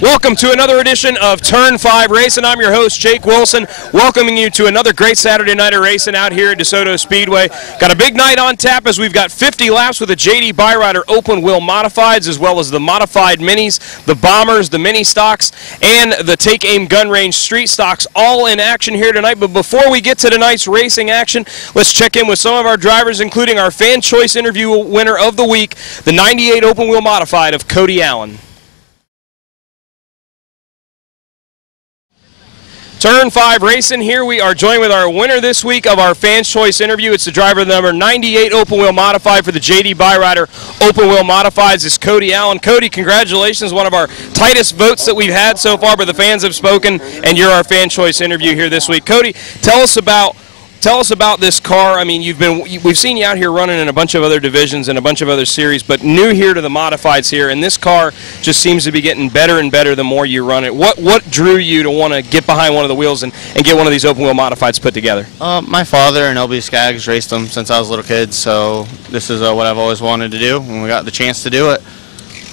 Welcome to another edition of Turn 5 Racing. I'm your host, Jake Wilson, welcoming you to another great Saturday night of racing out here at Desoto Speedway. Got a big night on tap as we've got 50 laps with the JD Byrider open wheel modifieds, as well as the modified minis, the bombers, the mini stocks, and the Take Aim Gun Range street stocks all in action here tonight. But before we get to tonight's racing action, let's check in with some of our drivers, including our Fan Choice Interview winner of the week, the 98 open wheel modified of Cody Allen. Turn 5 Racing, here we are joined with our winner this week of our Fans Choice Interview. It's the driver number 98 Open Wheel Modified for the JD Byrider Open Wheel Modifieds. It's Cody Allen. Cody, congratulations, one of our tightest votes that we've had so far, but the fans have spoken, and you're our Fan Choice Interview here this week. Cody, tell us about this car. I mean, we've seen you out here running in a bunch of other divisions and a bunch of other series, but new here to the modifieds here, and this car just seems to be getting better and better the more you run it. What drew you to want to get behind one of the wheels and get one of these open wheel modifieds put together? My father and LB Skaggs raced them since I was a little kid, so this is what I've always wanted to do, and we got the chance to do it.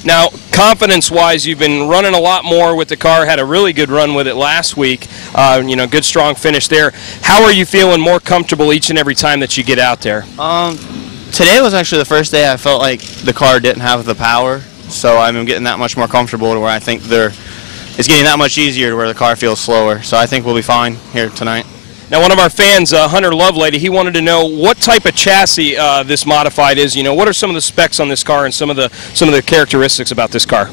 Now, confidence-wise, you've been running a lot more with the car, had a really good run with it last week, good strong finish there. How are you feeling more comfortable each and every time that you get out there? Today was actually the first day I felt like the car didn't have the power, so I'm getting that much more comfortable to where I think it's getting that much easier to where the car feels slower, so I think we'll be fine here tonight. Now, one of our fans, Hunter Lovelady, he wanted to know what type of chassis this modified is. What are some of the specs on this car and some of the characteristics about this car?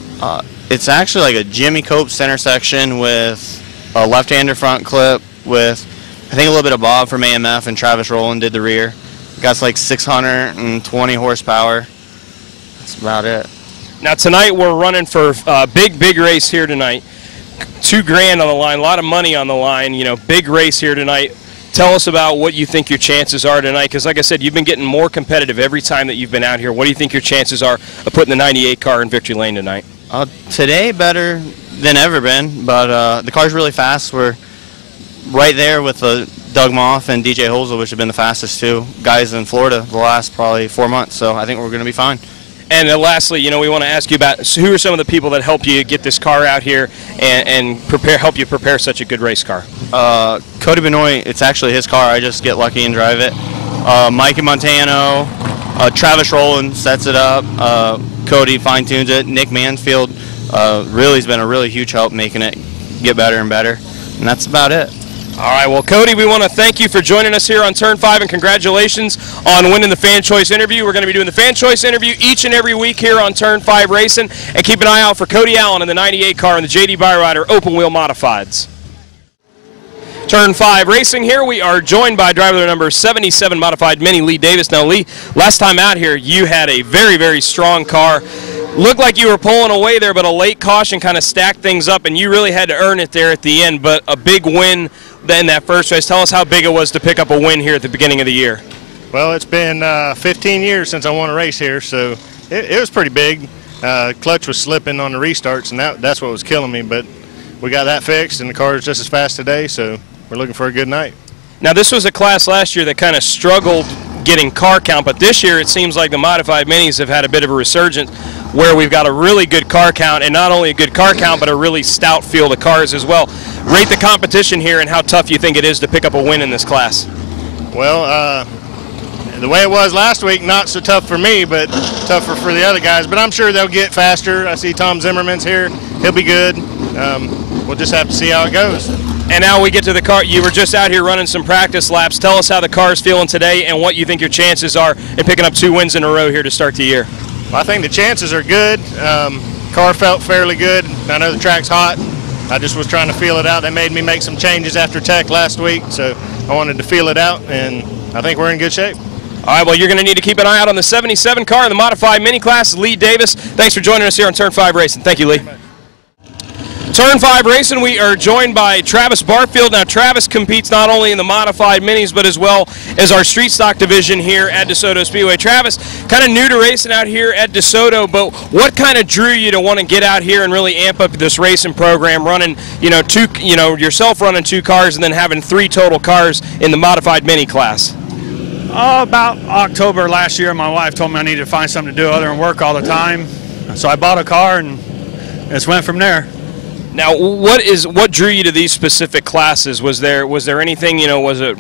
It's actually like a Jimmy Cope center section with a left-hander front clip with, I think, a little bit of Bob from AMF, and Travis Rowland did the rear. Got like 620 horsepower. That's about it. Now, tonight we're running for a big race here tonight. $2 grand on the line, a lot of money on the line, big race here tonight. Tell us about what you think your chances are tonight, because like I said, you've been getting more competitive every time that you've been out here. What do you think your chances are of putting the 98 car in victory lane tonight? Today better than ever been, but the car's really fast. We're right there with Doug Moff and DJ Holzel, which have been the fastest two guys in Florida the last probably 4 months, so I think we're going to be fine. And lastly, we want to ask you about who are some of the people that help you get this car out here and help you prepare such a good race car? Cody Benoit, it's actually his car. I just get lucky and drive it. Mikey Montano, Travis Rowland sets it up. Cody fine-tunes it. Nick Mansfield really has been a really huge help making it get better and better. And that's about it. All right, well, Cody, we want to thank you for joining us here on Turn 5, and congratulations on winning the Fan Choice Interview. We're going to be doing the Fan Choice Interview each and every week here on Turn 5 Racing, and keep an eye out for Cody Allen in the 98 car in the JD Byrider Open Wheel Modifieds. Turn 5 Racing, here we are joined by driver number 77 Modified Mini, Lee Davis. Now, Lee, last time out here, you had a very strong car. Looked like you were pulling away there, but a late caution kind of stacked things up, and you really had to earn it there at the end, but a big win in that first race. Tell us how big it was to pick up a win here at the beginning of the year. Well, it's been 15 years since I won a race here, so it was pretty big. Clutch was slipping on the restarts, and that's what was killing me, but we got that fixed, and the car is just as fast today, so we're looking for a good night. Now, this was a class last year that kind of struggled getting car count, but this year it seems like the modified minis have had a bit of a resurgence where we've got a really good car count, and not only a good car count, but a really stout field of cars as well. Rate the competition here and how tough you think it is to pick up a win in this class. Well, the way it was last week, not so tough for me, but tougher for the other guys. But I'm sure they'll get faster. I see Tom Zimmerman's here. He'll be good. We'll just have to see how it goes. And now we get to the car. You were just out here running some practice laps. Tell us how the car's feeling today and what you think your chances are in picking up 2 wins in a row here to start the year. Well, I think the chances are good. Car felt fairly good. I know the track's hot. I just was trying to feel it out. They made me make some changes after Tech last week, so I wanted to feel it out, and I think we're in good shape. All right, well, you're going to need to keep an eye out on the 77 car in the modified mini class. Lee Davis, thanks for joining us here on Turn 5 Racing. Thank you, Lee. Turn 5 Racing, we are joined by Travis Barfield. Now, Travis competes not only in the modified minis, but as well as our street stock division here at Desoto Speedway. Travis, kind of new to racing out here at Desoto, but what kind of drew you to want to get out here and really amp up this racing program, running, yourself running 2 cars and then having 3 total cars in the modified mini class? About October last year, my wife told me I needed to find something to do other than work all the time. So I bought a car and it's went from there. Now, what drew you to these specific classes? Was there anything, was it,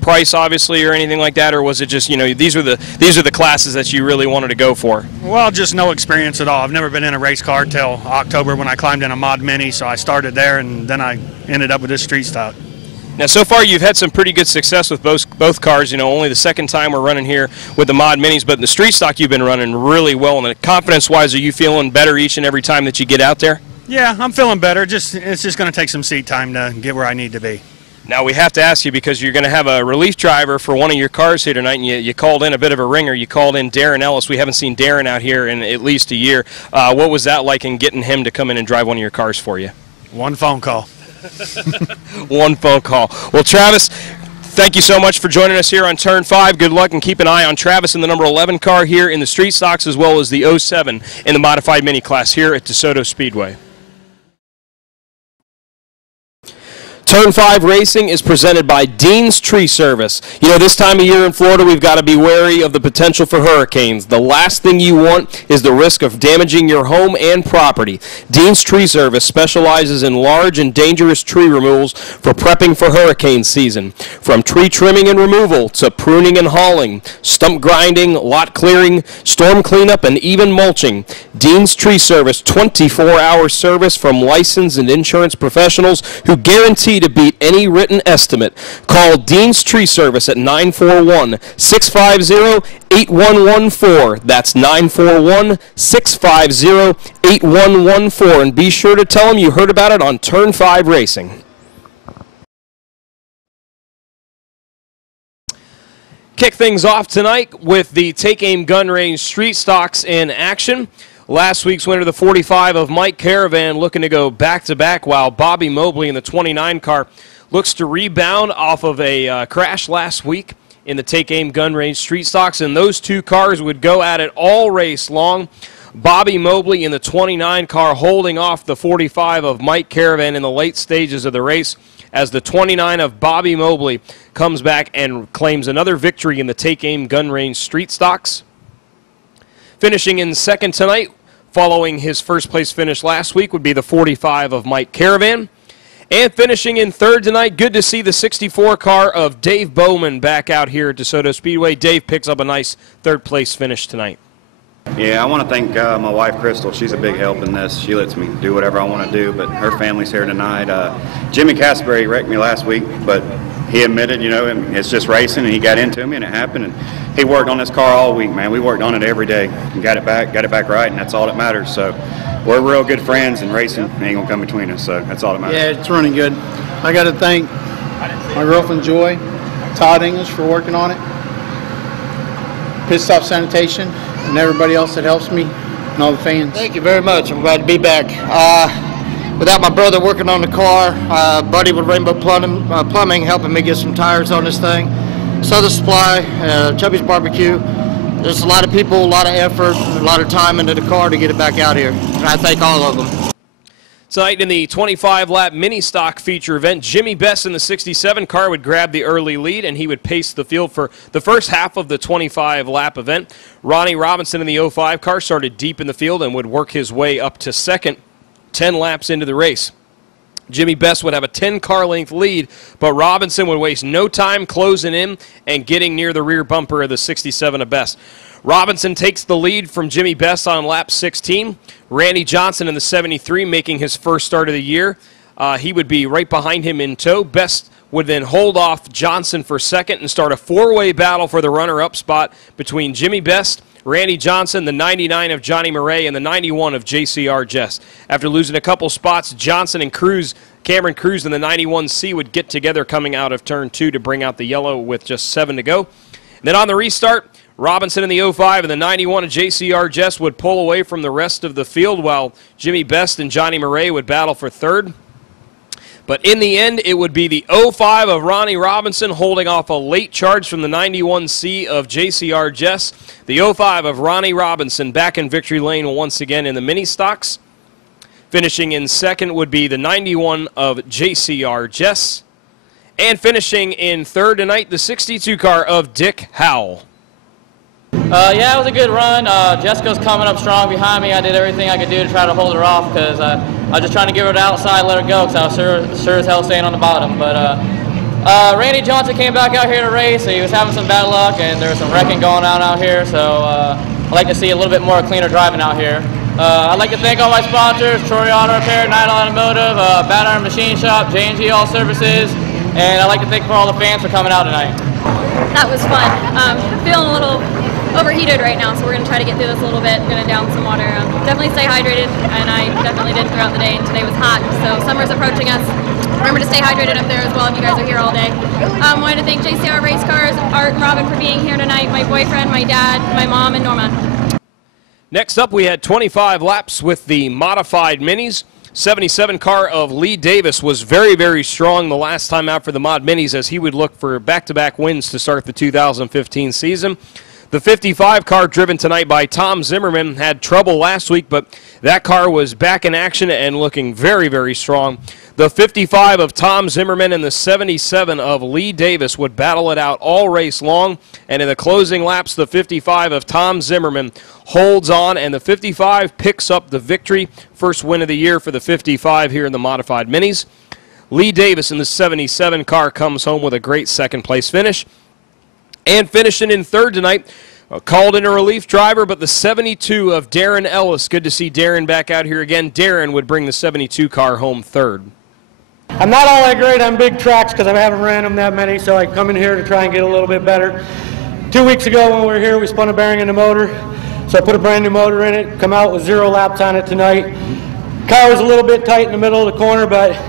price obviously or anything like that, or was it just, these are the classes that you really wanted to go for? Well, just no experience at all. I've never been in a race car till October when I climbed in a Mod Mini, so I started there and then I ended up with this street stock. Now, so far you've had some pretty good success with both cars. Only the second time we're running here with the Mod Minis, but in the street stock you've been running really well. And confidence-wise, are you feeling better each and every time that you get out there? Yeah, I'm feeling better. It's just going to take some seat time to get where I need to be. Now, we have to ask you, because you're going to have a relief driver for one of your cars here tonight, and you called in a bit of a ringer. You called in Darren Ellis. We haven't seen Darren out here in at least a year. What was that like in getting him to come in and drive one of your cars for you? One phone call. One phone call. Well, Travis, thank you so much for joining us here on Turn 5. Good luck, and keep an eye on Travis in the number 11 car here in the street stocks, as well as the 07 in the modified mini class here at Desoto Speedway. Turn 5 Racing is presented by Dean's Tree Service. This time of year in Florida, we've got to be wary of the potential for hurricanes. The last thing you want is the risk of damaging your home and property. Dean's Tree Service specializes in large and dangerous tree removals for prepping for hurricane season. From tree trimming and removal to pruning and hauling, stump grinding, lot clearing, storm cleanup, and even mulching. Dean's Tree Service, 24-hour service from licensed and insurance professionals who guarantee to beat any written estimate. Call Dean's Tree Service at 941-650-8114. That's 941-650-8114. And be sure to tell them you heard about it on Turn 5 Racing. Kick things off tonight with the Take Aim Gun Range Street Stocks in action. Last week's winner, the 45 of Mike Caravan, looking to go back-to-back, while Bobby Mobley in the 29 car looks to rebound off of a crash last week in the Take Aim Gun Range Street Stocks, and those two cars would go at it all race long. Bobby Mobley in the 29 car holding off the 45 of Mike Caravan in the late stages of the race, as the 29 of Bobby Mobley comes back and claims another victory in the Take Aim Gun Range Street Stocks. Finishing in second tonight, following his first place finish last week, would be the 45 of Mike Caravan. And finishing in third tonight, good to see the 64 car of Dave Bowman back out here at DeSoto Speedway. Dave picks up a nice third place finish tonight. Yeah, I want to thank my wife, Crystal. She's a big help in this. She lets me do whatever I want to do, but her family's here tonight. Jimmy Casperry wrecked me last week, but he admitted, it's just racing, and he got into me, and it happened. And he worked on this car all week, man. We worked on it every day and got it back right, and that's all that matters. So we're real good friends, and racing ain't going to come between us, so that's all that matters. Yeah, it's running good. I got to thank my girlfriend, Joy, Todd English for working on it, Pit Stop Sanitation, and everybody else that helps me, and all the fans. Thank you very much. I'm glad to be back. Without my brother working on the car, Buddy with Rainbow Plumbing helping me get some tires on this thing, Southern Supply, Chubby's Barbecue. There's a lot of people, a lot of effort, a lot of time into the car to get it back out here, and I thank all of them. Tonight in the 25-lap mini stock feature event, Jimmy Best in the 67 car would grab the early lead, and he would pace the field for the first half of the 25-lap event. Ronnie Robinson in the 05 car started deep in the field and would work his way up to second 10 laps into the race. Jimmy Best would have a 10-car length lead, but Robinson would waste no time closing in and getting near the rear bumper of the 67 of Best. Robinson takes the lead from Jimmy Best on lap 16. Randy Johnson in the 73 making his first start of the year. He would be right behind him in tow. Best would then hold off Johnson for second and start a four-way battle for the runner-up spot between Jimmy Best, Randy Johnson, the 99 of Johnny Murray, and the 91 of JCR Jess. After losing a couple spots, Johnson and Cameron Cruz in the 91C would get together coming out of turn 2 to bring out the yellow with just 7 to go. And then on the restart, Robinson in the 05 and the 91 of JCR Jess would pull away from the rest of the field, while Jimmy Best and Johnny Murray would battle for third. But in the end, it would be the 05 of Ronnie Robinson holding off a late charge from the 91C of JCR Jess. The 05 of Ronnie Robinson back in victory lane once again in the mini stocks. Finishing in second would be the 91 of JCR Jess. And finishing in third tonight, the 62 car of Dick Howell. Yeah, it was a good run. Jessica's coming up strong behind me. I did everything I could do to try to hold her off because I was just trying to give her the outside, let her go because I was sure as hell staying on the bottom. But Randy Johnson came back out here to race. So he was having some bad luck, and there was some wrecking going on out here. So I'd like to see a little bit more cleaner driving out here. I'd like to thank all my sponsors, Troy Auto Repair, Night Automotive, Bad Iron Machine Shop, J&G All Services, and I'd like to thank all the fans for coming out tonight. That was fun. Feeling a little overheated right now, so we're going to try to get through this a little bit. Going to down some water. Definitely stay hydrated, and I definitely did throughout the day, and today was hot, so summer's approaching us. Remember to stay hydrated up there as well if you guys are here all day. Wanted to thank JCR Race Cars, Art and Robin for being here tonight, my boyfriend, my dad, my mom, and Norma. Next up, we had 25 laps with the modified minis. 77 car of Lee Davis was very, very strong the last time out for the Mod Minis as he would look for back-to-back wins to start the 2015 season. The 55 car driven tonight by Tom Zimmerman had trouble last week, but that car was back in action and looking very, very strong. The 55 of Tom Zimmerman and the 77 of Lee Davis would battle it out all race long, and in the closing laps, the 55 of Tom Zimmerman holds on, and the 55 picks up the victory. First win of the year for the 55 here in the modified minis. Lee Davis in the 77 car comes home with a great second-place finish. And finishing in third tonight, called in a relief driver, but the 72 of Darren Ellis. Good to see Darren back out here again. Darren would bring the 72 car home third. I'm not all that great on big tracks because I haven't ran them that many, so I come in here to try and get a little bit better. 2 weeks ago when we were here, we spun a bearing in the motor, so I put a brand new motor in it, come out with 0 laps on it tonight. Car was a little bit tight in the middle of the corner, but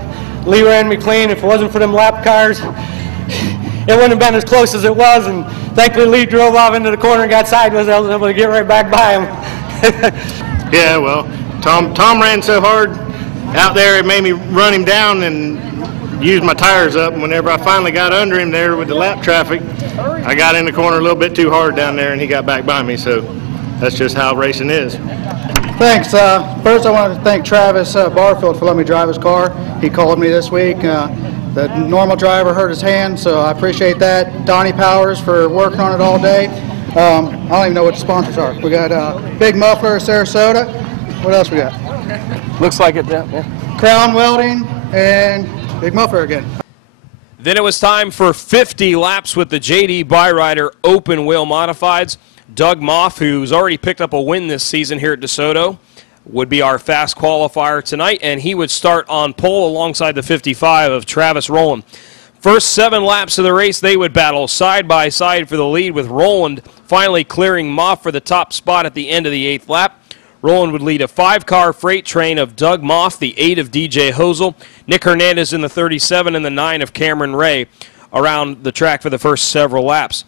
Lee ran me clean. If it wasn't for them lap cars, it wouldn't have been as close as it was, and thankfully Lee drove off into the corner and got sideways. I was able to get right back by him. Yeah, well, Tom ran so hard out there it made me run him down and use my tires up. And whenever I finally got under him there with the lap traffic, I got in the corner a little bit too hard down there and he got back by me. So that's just how racing is. Thanks. First, I want to thank Travis Barfield for letting me drive his car. He called me this week. The normal driver hurt his hand, so I appreciate that. Donnie Powers for working on it all day. I don't even know what the sponsors are. We got Big Muffler, Sarasota. What else we got? Looks like it, yeah. Crown Welding and Big Muffler again. Then it was time for 50 laps with the JD Byrider Open Wheel Modifieds. Doug Moff, who's already picked up a win this season here at DeSoto, would be our fast qualifier tonight, and he would start on pole alongside the 55 of Travis Rowland. First 7 laps of the race, they would battle side by side for the lead, with Rowland finally clearing Moff for the top spot at the end of the 8th lap. Rowland would lead a 5-car freight train of Doug Moff, the 8 of DJ Hosel, Nick Hernandez in the 37, and the 9 of Cameron Ray around the track for the first several laps.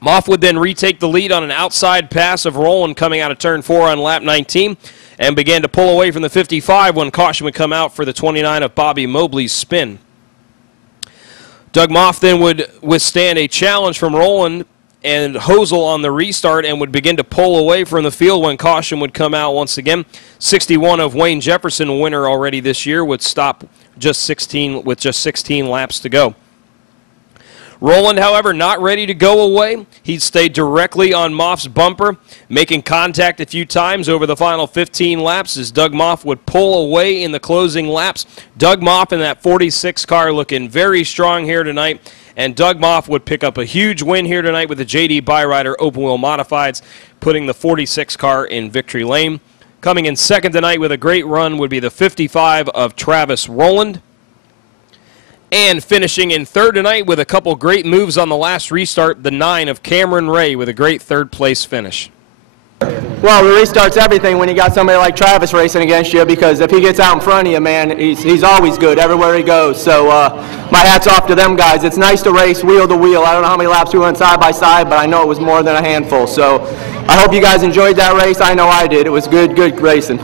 Moff would then retake the lead on an outside pass of Rowland coming out of turn 4 on lap 19 and began to pull away from the 55 when caution would come out for the 29 of Bobby Mobley's spin. Doug Moff then would withstand a challenge from Rowland and Hosel on the restart and would begin to pull away from the field when caution would come out once again. 61 of Wayne Jefferson, winner already this year, would stop just 16 laps to go. Rowland, however, not ready to go away. He'd stay directly on Moff's bumper, making contact a few times over the final 15 laps as Doug Moff would pull away in the closing laps. Doug Moff in that 46 car looking very strong here tonight, and Doug Moff would pick up a huge win here tonight with the JD Byrider Open Wheel Modifieds, putting the 46 car in victory lane. Coming in second tonight with a great run would be the 55 of Travis Rowland. And finishing in third tonight with a couple great moves on the last restart, the 9 of Cameron Ray with a great third-place finish. Well, the restart's everything when you got somebody like Travis racing against you, because if he gets out in front of you, man, he's always good everywhere he goes. So my hat's off to them guys. It's nice to race wheel to wheel. I don't know how many laps we went side by side, but I know it was more than a handful. So I hope you guys enjoyed that race. I know I did. It was good racing.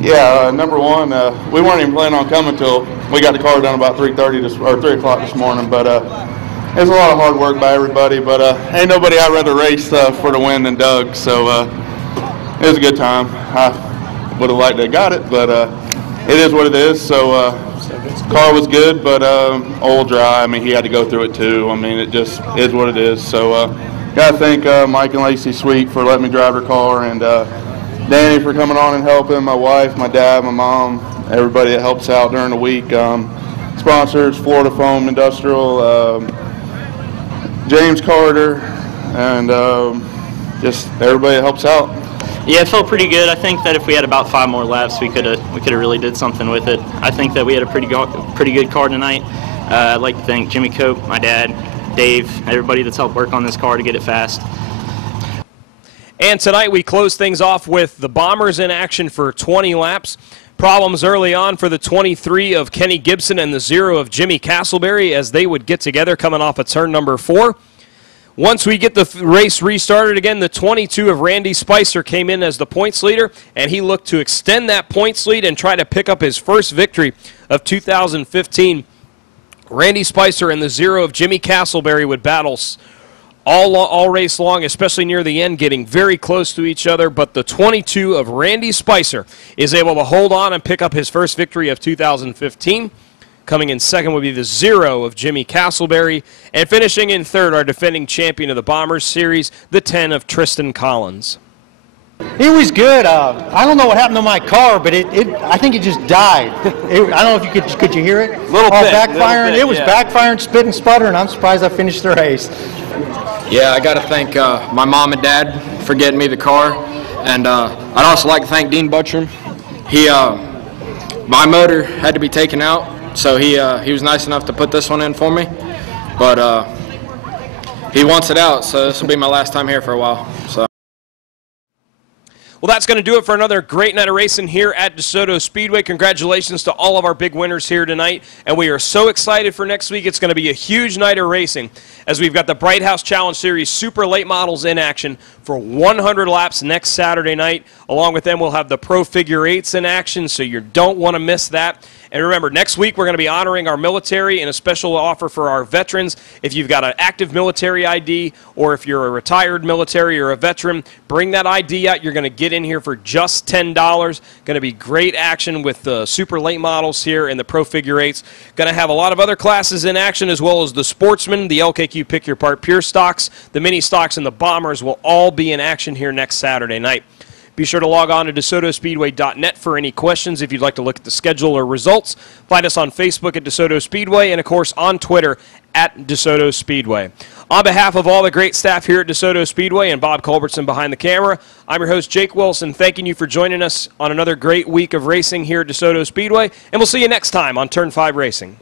Yeah, number one, we weren't even planning on coming till we got the car done about 3 o'clock this morning. But it was a lot of hard work by everybody. But ain't nobody I'd rather race for the win than Doug. So it was a good time. I would have liked to have got it, but it is what it is. So car was good, but oil dry. I mean, he had to go through it too. I mean, it just is what it is. So got to thank Mike and Lacey Sweet for letting me drive their car, and Danny for coming on and helping, my wife, my dad, my mom, everybody that helps out during the week. Sponsors, Florida Foam Industrial, James Carter, and just everybody that helps out. Yeah, it felt pretty good. I think that if we had about 5 more laps, we could have really did something with it. I think that we had a pretty good car tonight. I'd like to thank Jimmy Cope, my dad, Dave, everybody that's helped work on this car to get it fast. And tonight we close things off with the Bombers in action for 20 laps. Problems early on for the 23 of Kenny Gibson and the 0 of Jimmy Castleberry as they would get together coming off of turn number 4. Once we get the race restarted again, the 22 of Randy Spicer came in as the points leader, and he looked to extend that points lead and try to pick up his first victory of 2015. Randy Spicer and the 0 of Jimmy Castleberry would battle all race long, especially near the end, getting very close to each other. But the 22 of Randy Spicer is able to hold on and pick up his first victory of 2015. Coming in second would be the 0 of Jimmy Castleberry. And finishing in third, our defending champion of the Bombers Series, the 10 of Tristan Collins. It was good. I don't know what happened to my car, but I think it just died. I don't know if you could you hear it? Little bit. Backfiring. It was backfiring, spit and sputter, and I'm surprised I finished the race. Yeah, I got to thank my mom and dad for getting me the car, and I'd also like to thank Dean Butchram. My motor had to be taken out, so he was nice enough to put this one in for me, but he wants it out, so this will be my last time here for a while. So. Well, that's going to do it for another great night of racing here at DeSoto Speedway. Congratulations to all of our big winners here tonight, and we are so excited for next week. It's going to be a huge night of racing as we've got the Bright House Challenge Series Super Late Models in action for 100 laps next Saturday night. Along with them, we'll have the Pro Figure 8s in action, so you don't want to miss that. And remember, next week we're going to be honoring our military and a special offer for our veterans. If you've got an active military ID or if you're a retired military or a veteran, bring that ID out. You're going to get in here for just $10. Going to be great action with the super late models here and the Pro Figure 8s. Going to have a lot of other classes in action as well as the Sportsman, the LKQ Pick Your Part Pure Stocks, the Mini Stocks, and the Bombers will all be in action here next Saturday night. Be sure to log on to DeSotoSpeedway.net for any questions if you'd like to look at the schedule or results. Find us on Facebook at DeSoto Speedway and, of course, on Twitter at DeSoto Speedway. On behalf of all the great staff here at DeSoto Speedway and Bob Culbertson behind the camera, I'm your host, Jake Wilson, thanking you for joining us on another great week of racing here at DeSoto Speedway, and we'll see you next time on Turn 5 Racing.